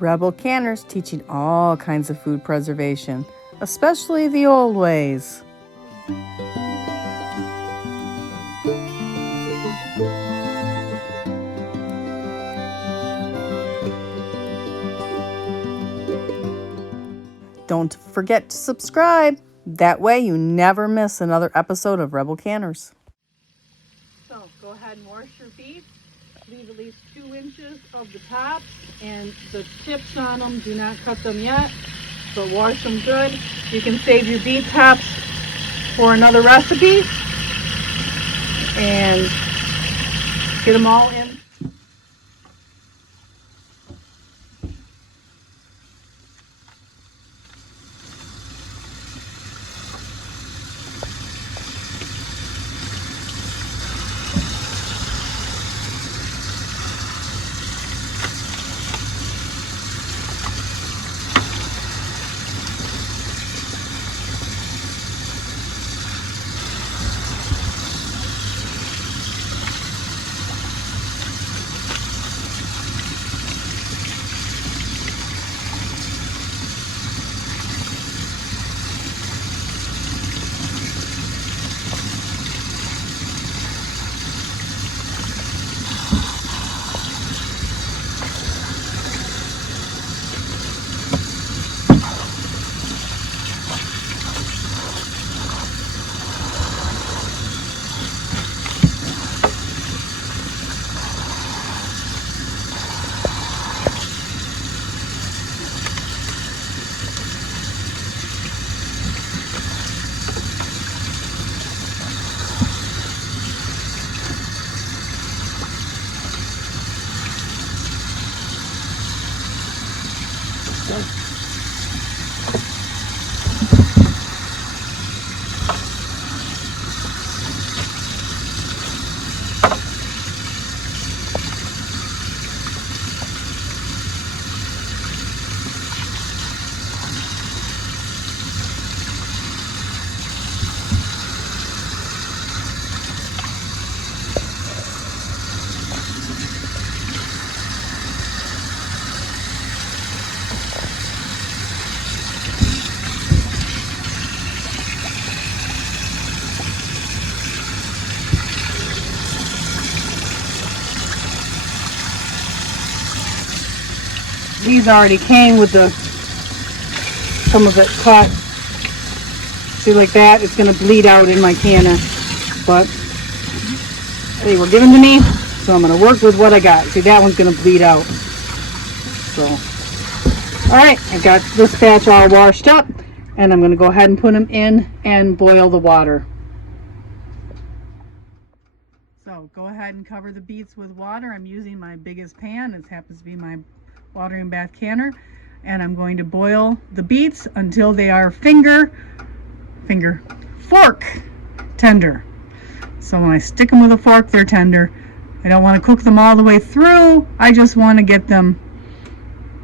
Rebel canners teaching all kinds of food preservation, especially the old ways. Don't forget to subscribe. That way you never miss another episode of Rebel Canners. So go ahead and wash your beets. Leave at least 2 inches of the top, and the tips on them, do not cut them yet, but wash them good. You can save your beet tops for another recipe and get them all in. These already came with some of it cut. See, like that, it's going to bleed out in my canner. But they were given to me, so I'm going to work with what I got. See, that one's going to bleed out. So, alright, I got this batch all washed up, and I'm going to go ahead and put them in and boil the water. So, go ahead and cover the beets with water. I'm using my biggest pan. It happens to be my watering bath canner, and I'm going to boil the beets until they are fork tender. So when I stick them with a fork, they're tender. I don't want to cook them all the way through. I just want to get them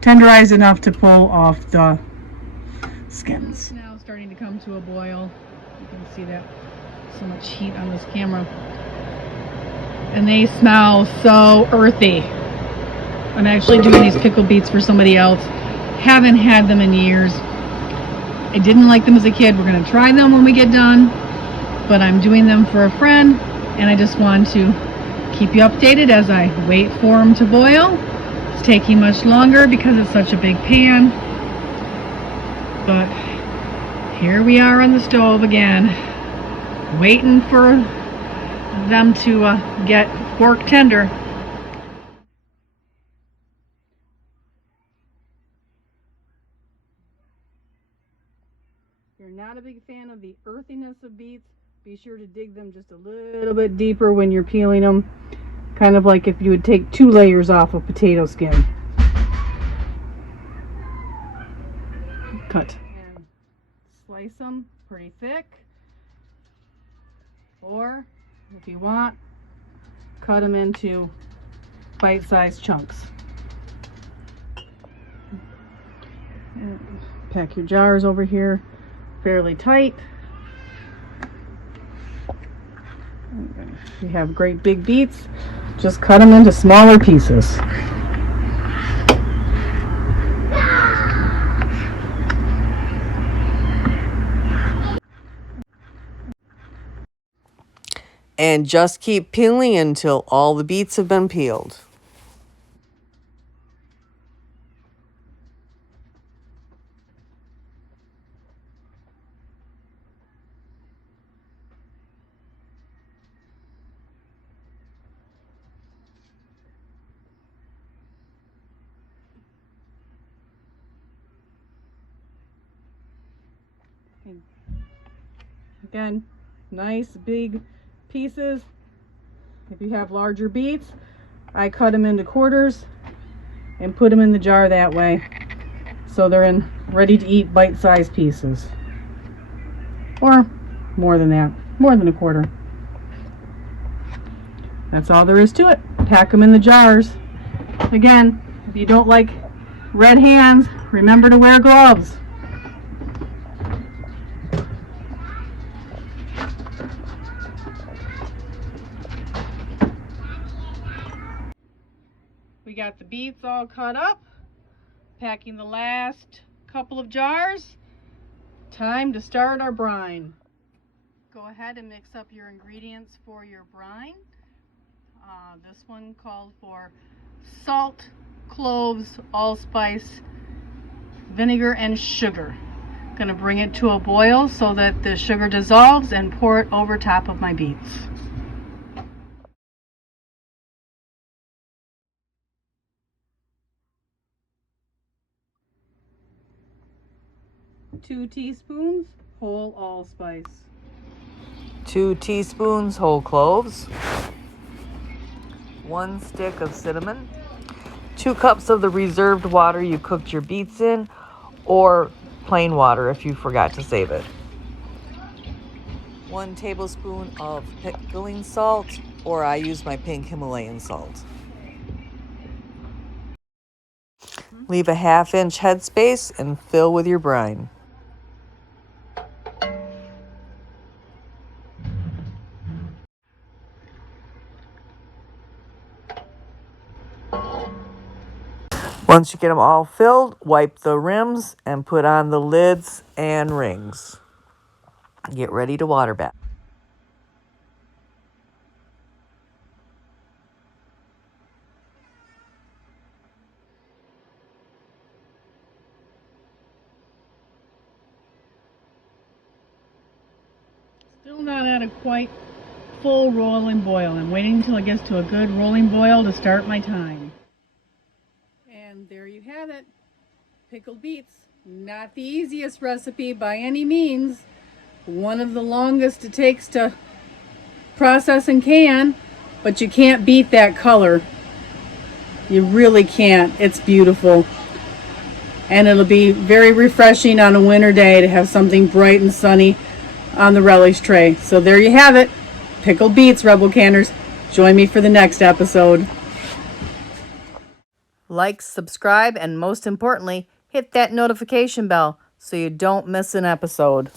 tenderized enough to pull off the skins. It's now starting to come to a boil. You can see that so much heat on this camera, and they smell so earthy. I'm actually doing these pickled beets for somebody else. Haven't had them in years. I didn't like them as a kid. We're going to try them when we get done, but I'm doing them for a friend, and I just want to keep you updated as I wait for them to boil. It's taking much longer because it's such a big pan, but here we are on the stove again, waiting for them to get fork tender. If you're not a big fan of the earthiness of beets, be sure to dig them just a little bit deeper when you're peeling them. Kind of like if you would take 2 layers off a potato skin. Cut. And slice them pretty thick. Or, if you want, cut them into bite-sized chunks. And pack your jars over here fairly tight. If you have great big beets, just cut them into smaller pieces. And just keep peeling until all the beets have been peeled. Again, nice big pieces. If you have larger beets, I cut them into quarters and put them in the jar that way, so they're in ready to eat bite-sized pieces, or more than that, more than a quarter. That's all there is to it. Pack them in the jars. Again, if you don't like red hands, remember to wear gloves. We got the beets all cut up, packing the last couple of jars. Time to start our brine. Go ahead and mix up your ingredients for your brine. This one called for salt, cloves, allspice, vinegar, and sugar. Going to bring it to a boil so that the sugar dissolves and pour it over top of my beets. Two teaspoons whole allspice. 2 teaspoons whole cloves. 1 stick of cinnamon. 2 cups of the reserved water you cooked your beets in, or plain water if you forgot to save it. 1 tablespoon of pickling salt, or I use my pink Himalayan salt. Leave a 1/2 inch headspace and fill with your brine. Once you get them all filled, wipe the rims and put on the lids and rings. Get ready to water bath. Still not at a quite full rolling boil. I'm waiting until it gets to a good rolling boil to start my time. And there you have it. Pickled beets. Not the easiest recipe by any means. One of the longest it takes to process and can, but you can't beat that color. You really can't. It's beautiful. And it'll be very refreshing on a winter day to have something bright and sunny on the relish tray. So there you have it. Pickled beets, Rebel Canners. Join me for the next episode. Like, subscribe, and most importantly, hit that notification bell so you don't miss an episode.